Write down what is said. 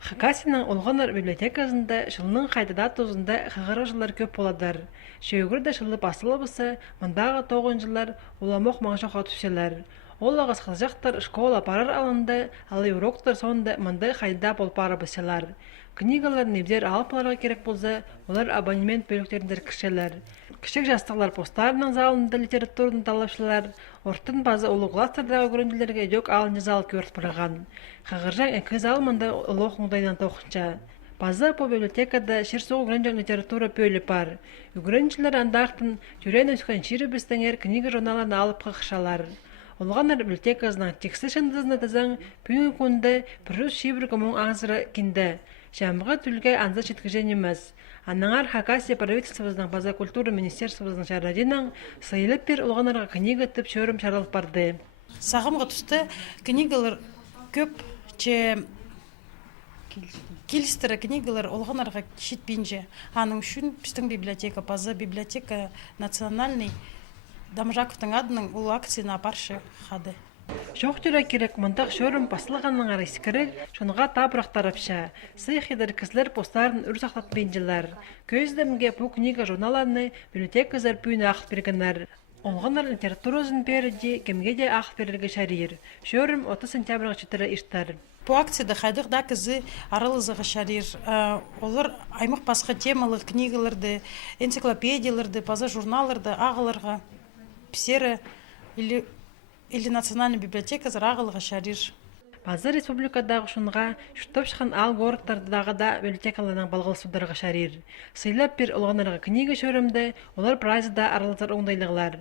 Хакасияның Олғанар библиотекасында шылның қайдада тозында хығыры жылар көп боладыр. Шеугір де шылы басылы бұсы, мұндағы тоғын жылар оламоқ маңшоқа түселер. Ол ағыз қылжақтар школа парар алынды, алы уроктар сонда мұнды қайда болпары бұсылар. Книгалар невдер алпаларға керек болса, олар абонемент бөліктеріндер кішелер. Кішік жастықлар постарының залында литературын талапшылар, ортын базы олы класстардағы көрінділерге дөк алынды зал көрт бұраған. Қағыржаң әкі зал мұнда олық мұндайдан тоқынша. Базы по библиотекада шерсоғы гранжан литература пөлі бар. Үгіріншілер андақтын түрен өскен ширі біздіңер книга журналарын алып қақшалар. Олғанар библиотекасының тексті шындызына тазаң пүйінгі күнді піріс шибір көмің аңызыры кенді. Шамға түлге анза жеткіжен емес. Анаңар Хакасия правительствозының база культура министерствозының шарадинан сайылып бір олғанарға книга тіп шөрім шаралып барды. Сағымға түсті книгалар көп че келістірі книгалар олғанарға шетпенже. Аның үшін біздің библиотека, база библиотека национальный Дамжаковтың адының ол акцияны апаршы қады. Шоқ түрі керек мұндақ шөрім басылығанның арайскірік шонға табырақ тарапша. Сыйхидер кісілер постарын үрсақтат бенжілер. Көздімге бұл книга журналарыны библиотеказар пүйіні ақыл бергенер. Олғанар литературозын берді кемге де ақыл берерге шарир. Шөрім 30 сентябрға четірі іштар. Бұл акцияда қайдық да кізі аралызығы шарир. Олар аймақ басқа темалық книгаларды, энциклопедияларды, база журналарды ағыларға пісері или национальный библиотека зарағылыға шарир. Базы республикадағы шынға шүттіп шыққан ал городтардағы да библиотекаларының балғылсударға шарир. Сыйлап бір олғанарға книга шөрімді, олар прайзыда аралызар оңдайлығылар.